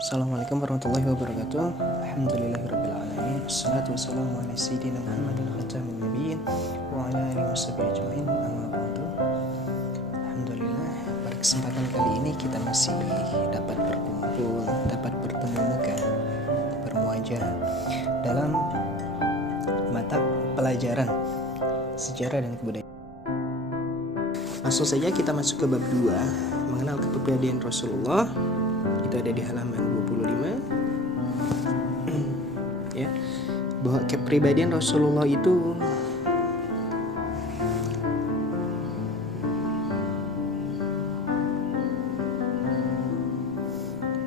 Assalamualaikum warahmatullahi wabarakatuh. Alhamdulillahirrabbilalamin. Wassalatu wassalamu ala sayyidina Muhammadin khatamin nabiyyin wa ala alihi washabihi ajma'in. Amma ba'du. Alhamdulillah, pada kesempatan kali ini kita masih dapat berkumpul, dapat bertemu muka, bermuajah dalam mata pelajaran sejarah dan kebudayaan. Langsung saja kita masuk ke bab 2, mengenal kepribadian Rasulullah. Itu ada di halaman 25 ya, bahwa kepribadian Rasulullah itu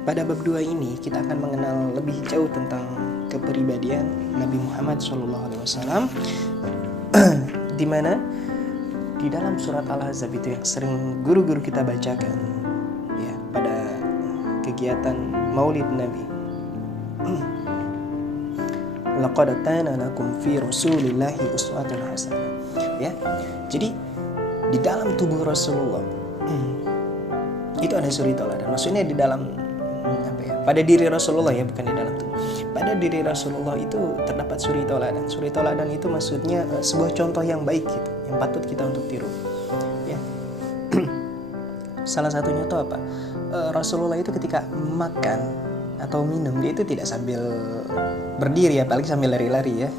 pada bab 2 ini kita akan mengenal lebih jauh tentang kepribadian Nabi Muhammad SAW, di mana di dalam surat Al-Ahzab itu yang sering guru-guru kita bacakan ya pada kegiatan Maulid Nabi. Laqad kana lakum fi Rasulillahi uswatun hasanah. Ya. Jadi di dalam tubuh Rasulullah itu ada suri tauladan. Maksudnya di dalam pada diri Rasulullah ya, bukan di dalam tubuh. Pada diri Rasulullah itu terdapat suri tauladan. Suri tauladan itu maksudnya sebuah contoh yang baik gitu, yang patut kita untuk tiru. Ya. Salah satunya itu apa? Rasulullah itu ketika makan atau minum dia itu tidak sambil berdiri, apalagi sambil lari-lari ya.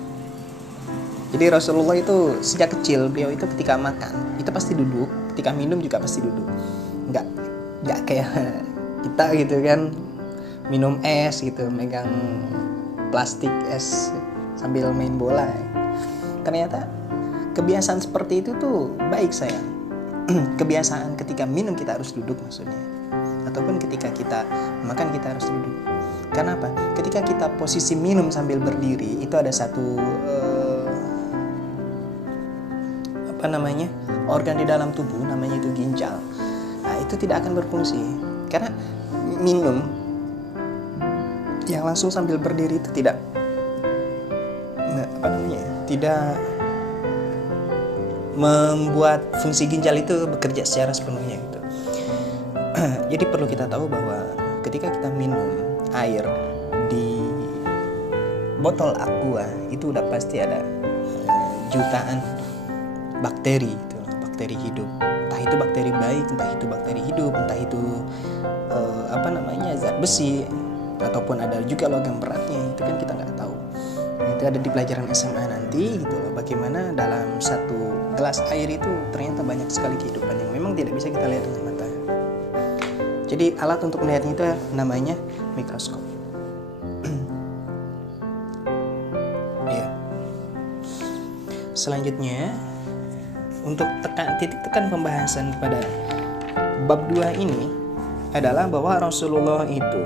Jadi Rasulullah itu sejak kecil beliau itu ketika makan itu pasti duduk, ketika minum juga pasti duduk. Nggak kayak kita gitu kan, minum es gitu, megang plastik es sambil main bola. Ternyata kebiasaan seperti itu tuh baik sayang. Kebiasaan ketika minum kita harus duduk maksudnya, ataupun ketika kita makan kita harus duduk. Karena apa? Ketika kita posisi minum sambil berdiri itu ada satu organ di dalam tubuh namanya itu ginjal. Nah, itu tidak akan berfungsi karena minum yang langsung sambil berdiri itu tidak membuat fungsi ginjal itu bekerja secara sepenuhnya gitu. Jadi perlu kita tahu bahwa ketika kita minum air di botol aqua itu udah pasti ada jutaan bakteri itu, bakteri hidup. Entah itu bakteri baik, entah itu bakteri hidup, entah itu zat besi, ataupun ada juga logam beratnya, itu kan kita nggak tahu. Itu ada di pelajaran SMA nanti gitu loh, bagaimana dalam satu gelas air itu ternyata banyak sekali kehidupan yang memang tidak bisa kita lihat dengan mata. Jadi alat untuk melihatnya itu namanya mikroskop. Ya. Selanjutnya untuk titik tekan pembahasan pada bab 2 ini adalah bahwa Rasulullah itu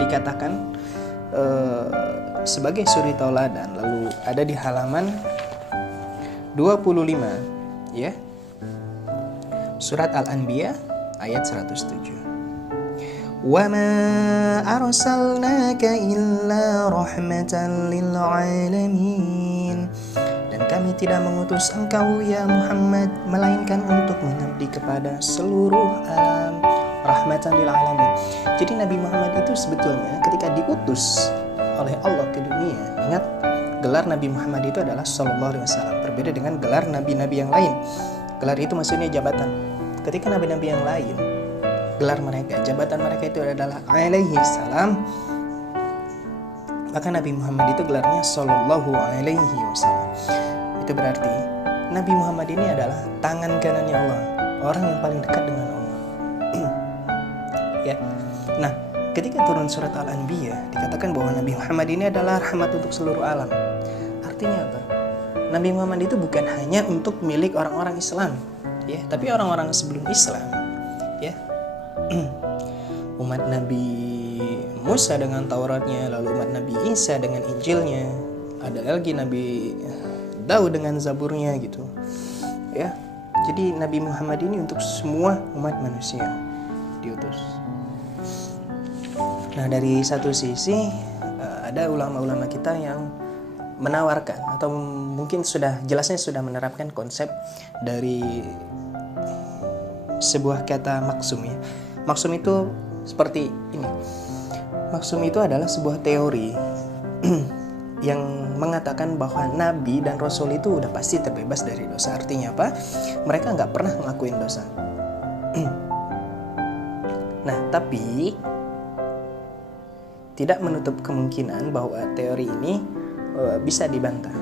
dikatakan sebagai suri tauladan, lalu ada di halaman 25 ya, surat Al-Anbiya ayat 107. Wa ma arsalnaka illa rahmatan lil alamin. Dan kami tidak mengutus engkau ya Muhammad melainkan untuk mengabdi kepada seluruh alam, rahmatan lil alamin. Jadi Nabi Muhammad itu sebetulnya ketika diutus oleh Allah ke dunia, ingat gelar Nabi Muhammad itu adalah sallallahu alaihi wasallam, berbeda dengan gelar nabi-nabi yang lain. Gelar itu maksudnya jabatan. Ketika nabi-nabi yang lain gelar mereka, jabatan mereka itu adalah alaihi salam, maka Nabi Muhammad itu gelarnya sallallahu alaihi wasallam. Itu berarti Nabi Muhammad ini adalah tangan kanannya Allah, orang yang paling dekat dengan Allah. Ya. Nah, ketika turun surat Al-Anbiya dikatakan bahwa Nabi Muhammad ini adalah rahmat untuk seluruh alam. Artinya apa? Nabi Muhammad itu bukan hanya untuk milik orang-orang Islam, ya, tapi orang-orang sebelum Islam, ya. Umat Nabi Musa dengan Tauratnya, lalu umat Nabi Isa dengan Injilnya, ada lagi Nabi Daud dengan Zaburnya gitu. Ya. Jadi Nabi Muhammad ini untuk semua umat manusia diutus. Nah, dari satu sisi ada ulama-ulama kita yang menawarkan atau mungkin jelasnya sudah menerapkan konsep dari sebuah kata maksum ya. Maksum itu seperti ini. maksum itu adalah sebuah teori yang mengatakan bahwa nabi dan rasul itu udah pasti terbebas dari dosa. Artinya apa? Mereka nggak pernah ngelakuin dosa. Nah, tapi tidak menutup kemungkinan bahwa teori ini bisa dibantah.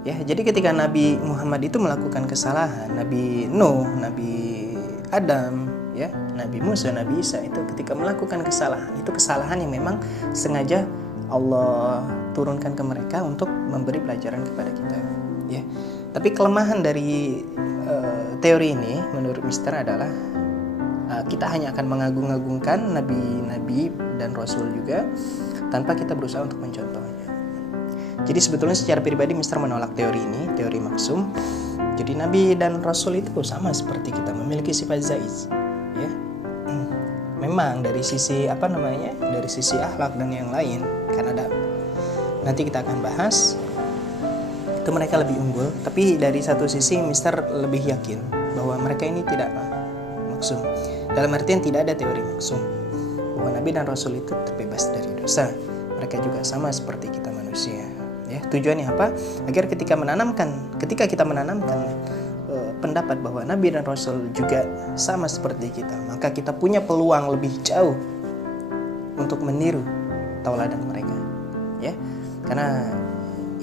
Ya, jadi ketika Nabi Muhammad itu melakukan kesalahan, Nabi Nuh, Nabi Adam, ya, Nabi Musa, Nabi Isa itu ketika melakukan kesalahan, itu kesalahan yang memang sengaja Allah turunkan ke mereka untuk memberi pelajaran kepada kita, ya. Tapi kelemahan dari teori ini menurut Mister adalah kita hanya akan mengagung-agungkan nabi-nabi dan rasul juga tanpa kita berusaha untuk mencontohnya. Jadi sebetulnya secara pribadi Mister menolak teori ini, teori maksum. Jadi nabi dan rasul itu sama seperti kita, memiliki sifat zaiz, ya. Memang dari sisi dari sisi akhlak dan yang lain, kan ada, nanti kita akan bahas, itu mereka lebih unggul. Tapi dari satu sisi Mister lebih yakin bahwa mereka ini tidak maksum. Dalam artian tidak ada teori maksum bahwa nabi dan rasul itu terbebas dari dosa. Mereka juga sama seperti kita manusia. Ya, tujuannya apa? Agar ketika kita menanamkan pendapat bahwa nabi dan rasul juga sama seperti kita, maka kita punya peluang lebih jauh untuk meniru tauladan mereka. Ya, karena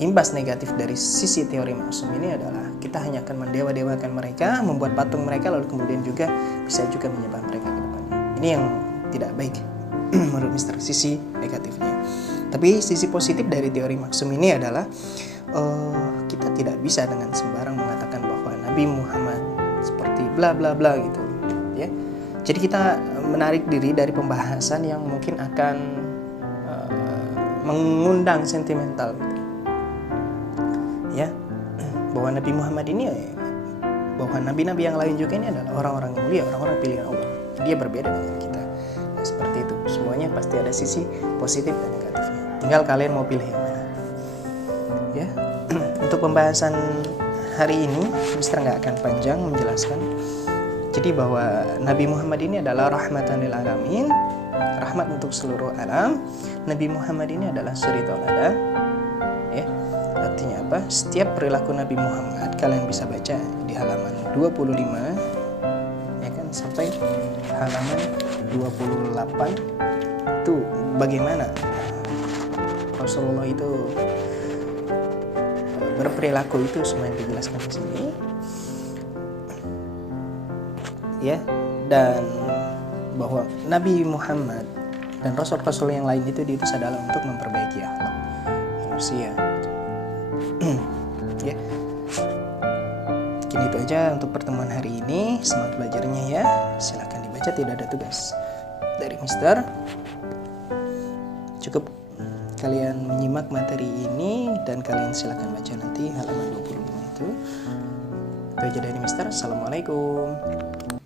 imbas negatif dari sisi teori maksum ini adalah kita hanya akan mendewa-dewakan mereka, membuat patung mereka, lalu kemudian juga bisa juga menyembah mereka ke depannya. Ini yang tidak baik menurut Mister, sisi negatifnya. Tapi sisi positif dari teori maksum ini adalah kita tidak bisa dengan sembarang mengatakan bahwa Nabi Muhammad seperti bla bla bla gitu, ya. Jadi kita menarik diri dari pembahasan yang mungkin akan mengundang sentimental, gitu. Ya, bahwa Nabi Muhammad ini, bahwa nabi-nabi yang lain juga ini adalah orang-orang yang mulia, orang-orang pilihan Allah. Dia berbeda dengan kita. Nah, seperti itu. Semuanya pasti ada sisi positif dan negatifnya. Tinggal kalian mau pilih yang mana. Ya, untuk pembahasan hari ini, Mister nggak akan panjang menjelaskan. Jadi bahwa Nabi Muhammad ini adalah rahmatan lil alamin, rahmat untuk seluruh alam. Nabi Muhammad ini adalah suri tauladan. Ya, artinya apa? Setiap perilaku Nabi Muhammad kalian bisa baca di halaman 25, ya kan, sampai halaman 28. Itu bagaimana Rasulullah itu berperilaku, itu semua yang dijelaskan di sini. Ya, dan bahwa Nabi Muhammad dan rasul-rasul yang lain itu diutus adalah untuk memperbaiki akhlak manusia. Ya, mungkin itu aja untuk pertemuan hari ini. Semangat belajarnya ya. Silahkan dibaca, tidak ada tugas dari Mister. Cukup kalian menyimak materi ini dan kalian silahkan baca nanti halaman 25 itu. Itu aja dari Mister. Assalamualaikum.